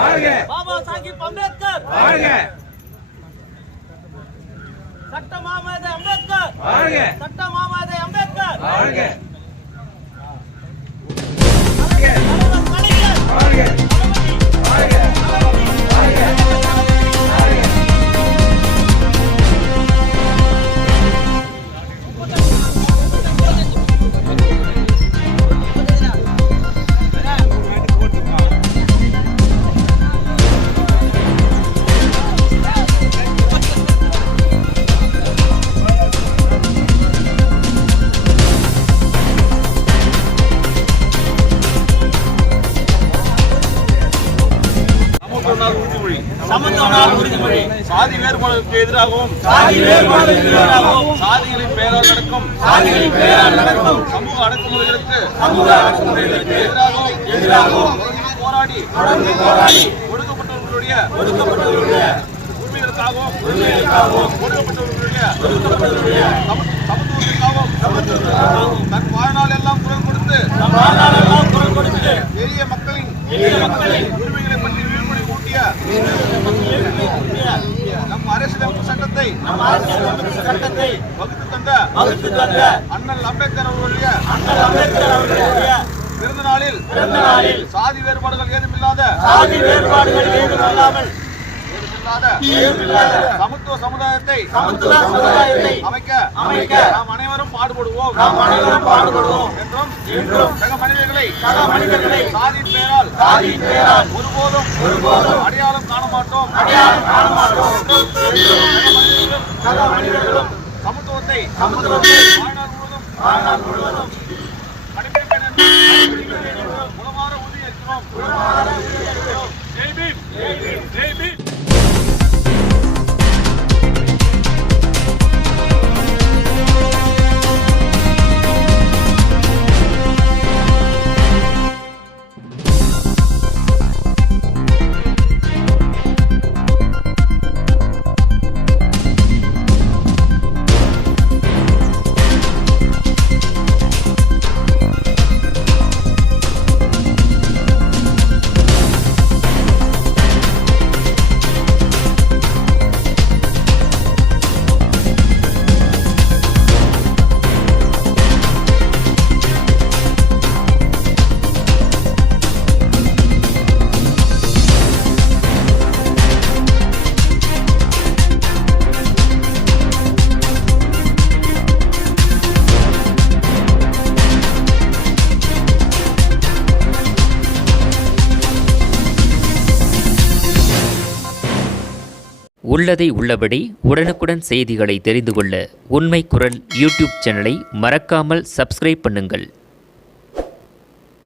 பாபா சாஹிப் அம்பேத்கர் சட்ட மாமேதை அம்பேத்கர் சட்ட மாமேதை அம்பேத்கர் உறுதிமொழி சாதி வேறுபாடுகளுக்கு எதிராகவும் சாதிகளின் பெயரால் நடக்கும் சமூக அடக்குமுறைகளுக்கு எதிராகவும் போராடி ஒடுக்கப்பட்டவர்களுடைய உரிமைகளுக்காகவும் ஒடுக்கப்பட்டவர்களுடைய சமத்துவத்திற்காகவும் தன் வாழ்நாள் எல்லாம் குரல் கொடுத்து எளிய மக்களின் உரிமைகளை பற்றி விழிப்புணர்வு கூட்டிய நம் அரசியலமைப்பு சட்டத்தை வகுத்து தந்த அண்ணல் அம்பேத்கர் அவர்களுடைய பிறந்த நாளில் சாதி வேறுபாடுகள் ஏதுமில்லாத சமத்துவ சமுதாயத்தை அமைக்க நாம் அனைவரும் பாடுபடுவோம் என்றும் சக மனிதர்களை சாதியின் பெயரால் ஒருபோதும் அடையாளம் காண மாட்டோம் சக மனிதர்களும் சமத்துவத்தை வாழ்நாள் முழுவதும் கடைபிடிப்பேன் என்று உளமாற உறுதியேற்கிறோம். ஜெய் பீம், ஜெய் பீம். உள்ளதை உள்ளபடி உடனுக்குடன் செய்திகளை தெரிந்து கொள்ள உண்மை குரல் யூடியூப் சேனலை மறக்காமல் சப்ஸ்கிரைப் பண்ணுங்கள்.